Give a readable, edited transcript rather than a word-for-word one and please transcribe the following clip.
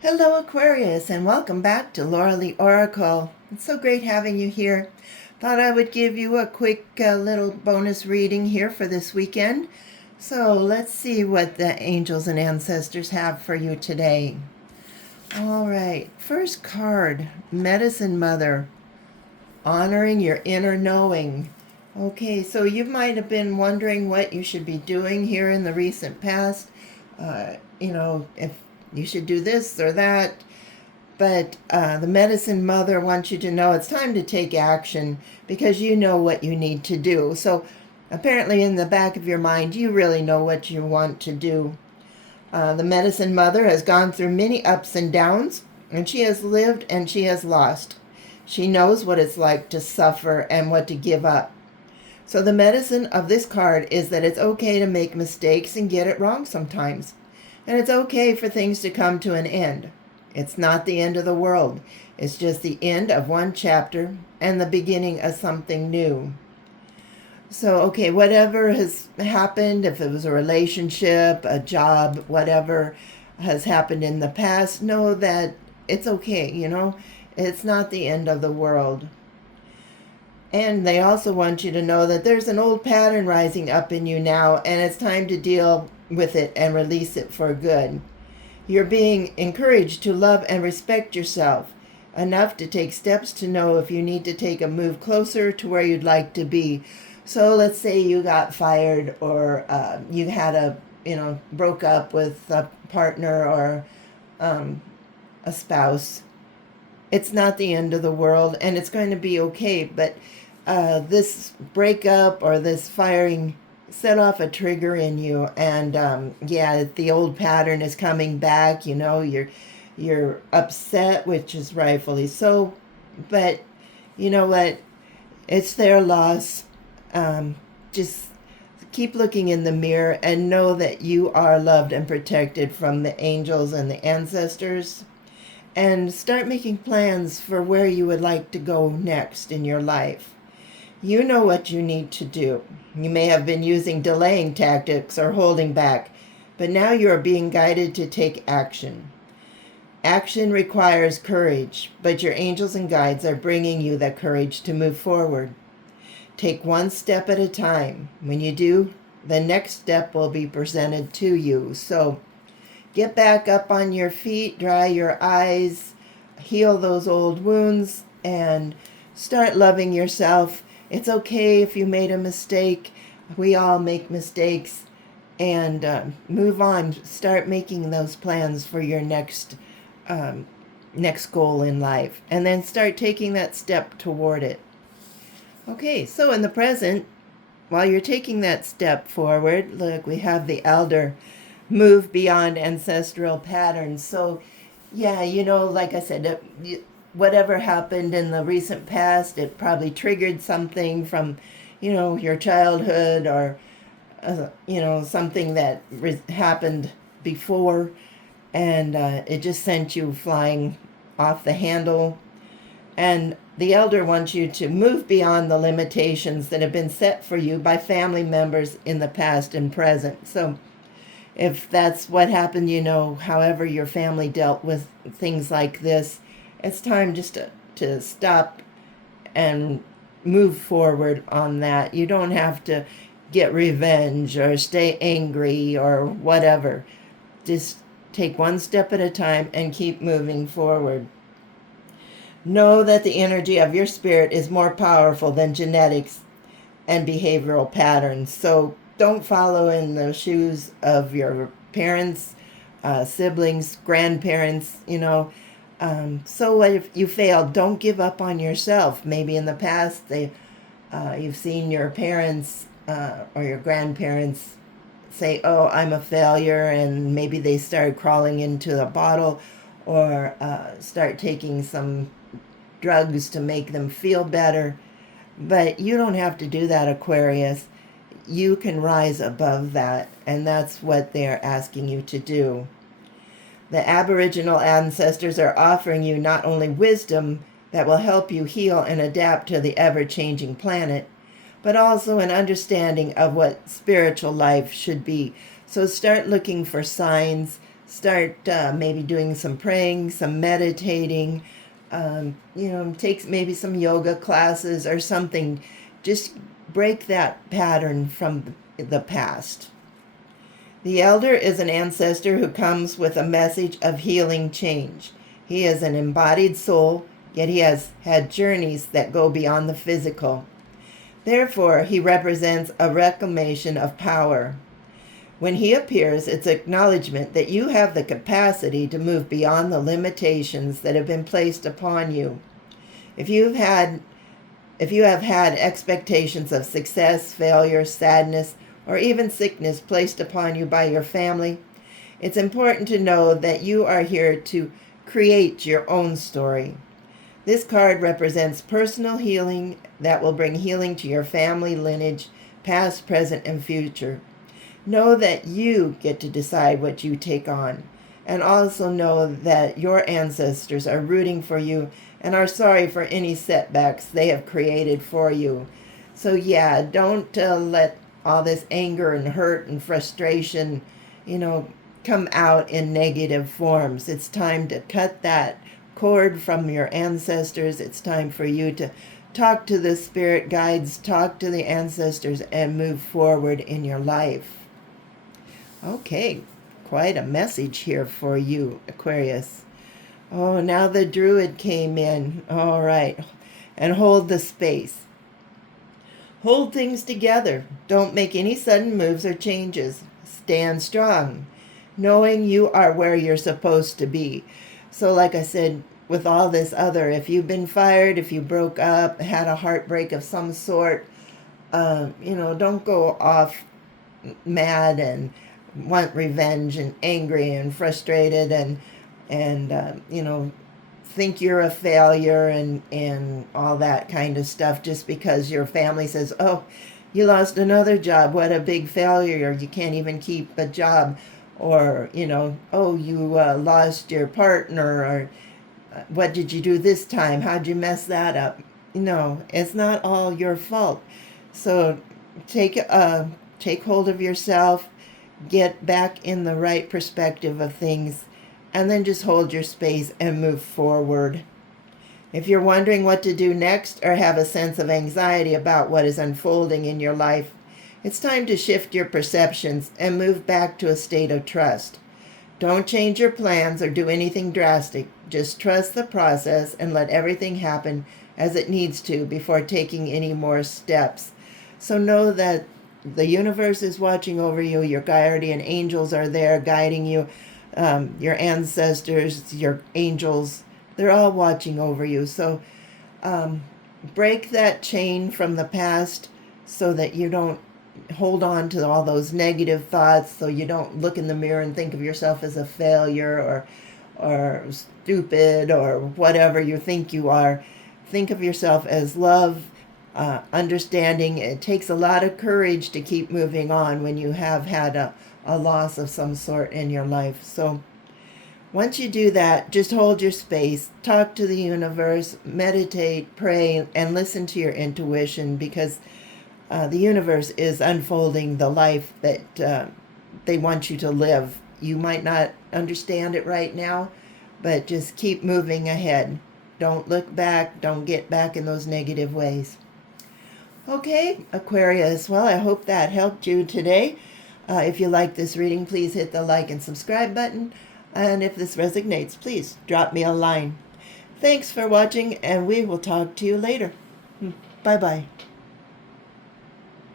Hello, Aquarius, and welcome back to Lauralee Oracle. It's so great having you here. Thought I would give you a quick little bonus reading here for this weekend. So let's see what the angels and ancestors have for you today. All right, first card, Medicine Mother, honoring your inner knowing. Okay, so you might have been wondering what you should be doing here in the recent past. If you should do this or that. But the Medicine Mother wants you to know it's time to take action because you know what you need to do. So apparently in the back of your mind, you really know what you want to do. The Medicine Mother has gone through many ups and downs, and she has lived and she has lost. She knows what it's like to suffer and what to give up. So the medicine of this card is that it's okay to make mistakes and get it wrong sometimes. And it's okay for things to come to an end. It's not the end of the world. It's just the end of one chapter and the beginning of something new. So, okay, whatever has happened, if it was a relationship, a job, whatever has happened in the past, know that it's okay, It's not the end of the world. And they also want you to know that there's an old pattern rising up in you now, and it's time to deal with it and release it for good. You're being encouraged to love and respect yourself enough to take steps to know if you need to take a move closer to where you'd like to be. So let's say you got fired or you had broke up with a partner or a spouse. It's not the end of the world, and it's going to be okay. But this breakup or this firing set off a trigger in you, and the old pattern is coming back. You're upset, which is rightfully so, but you know what? It's their loss. Just keep looking in the mirror and know that you are loved and protected from the angels and the ancestors. And start making plans for where you would like to go next in your life. You know what you need to do. You may have been using delaying tactics or holding back, but now you are being guided to take action. Action requires courage, but your angels and guides are bringing you that courage to move forward. Take one step at a time. When you do, the next step will be presented to you. So get back up on your feet, dry your eyes, heal those old wounds, and start loving yourself. It's okay if you made a mistake. We all make mistakes. And move on. Start making those plans for your next goal in life. And then start taking that step toward it. Okay, so in the present, while you're taking that step forward, look, we have the Elder. Move beyond ancestral patterns. So, like I said, whatever happened in the recent past, it probably triggered something from, your childhood or, something that happened before, and it just sent you flying off the handle. And the Elder wants you to move beyond the limitations that have been set for you by family members in the past and present. So, if that's what happened, however your family dealt with things like this, it's time just to stop and move forward on that. You don't have to get revenge or stay angry or whatever. Just take one step at a time and keep moving forward. Know that the energy of your spirit is more powerful than genetics and behavioral patterns. So don't follow in the shoes of your parents, siblings, grandparents, So what if you failed? Don't give up on yourself. Maybe in the past you've seen your parents or your grandparents say, oh, I'm a failure, and maybe they start crawling into a bottle or start taking some drugs to make them feel better. But you don't have to do that, Aquarius. You can rise above that, and that's what they're asking you to do. The Aboriginal ancestors are offering you not only wisdom that will help you heal and adapt to the ever-changing planet, but also an understanding of what spiritual life should be. So start looking for signs, Start maybe doing some praying, some meditating, take maybe some yoga classes or something. Just break that pattern from the past. The elder is an ancestor who comes with a message of healing change. He is an embodied soul, yet he has had journeys that go beyond the physical. Therefore, he represents a reclamation of power. When he appears, it's acknowledgement that you have the capacity to move beyond the limitations that have been placed upon you. If you have had expectations of success, failure, sadness, or even sickness placed upon you by your family, it's important to know that you are here to create your own story. This card represents personal healing that will bring healing to your family lineage, past, present, and future. Know that you get to decide what you take on, and also know that your ancestors are rooting for you and are sorry for any setbacks they have created for you. So yeah, don't let all this anger and hurt and frustration, come out in negative forms. It's time to cut that cord from your ancestors. It's time for you to talk to the spirit guides, talk to the ancestors, and move forward in your life. Okay, quite a message here for you, Aquarius. Oh, now the Druid came in. All right. And hold the space. Hold things together. Don't make any sudden moves or changes. Stand strong, knowing you are where you're supposed to be. So like I said, with all this other, if you've been fired, if you broke up, had a heartbreak of some sort, don't go off mad and want revenge and angry and frustrated and think you're a failure and all that kind of stuff just because your family says, oh, you lost another job, what a big failure, you can't even keep a job, or oh, you lost your partner, or what did you do this time, how'd you mess that up? No, it's not all your fault. So take hold of yourself, get back in the right perspective of things, and then just hold your space and move forward. If you're wondering what to do next or have a sense of anxiety about what is unfolding in your life, it's time to shift your perceptions and move back to a state of trust. Don't change your plans or do anything drastic. Just trust the process and let everything happen as it needs to before taking any more steps. So know that the universe is watching over you. Your guardian angels are there guiding you. Your ancestors, your angels, they're all watching over you. So break that chain from the past so that you don't hold on to all those negative thoughts, so you don't look in the mirror and think of yourself as a failure or stupid or whatever you think you are. Think of yourself as love, understanding. It takes a lot of courage to keep moving on when you have had a loss of some sort in your life. So once you do that, just hold your space, talk to the universe, meditate, pray, and listen to your intuition, because the universe is unfolding the life that they want you to live. You might not understand it right now, but just keep moving ahead. Don't look back. Don't get back in those negative ways. Okay, Aquarius, well, I hope that helped you today. If you like this reading, please hit the like and subscribe button. And if this resonates, please drop me a line. Thanks for watching, and we will talk to you later. Bye-bye.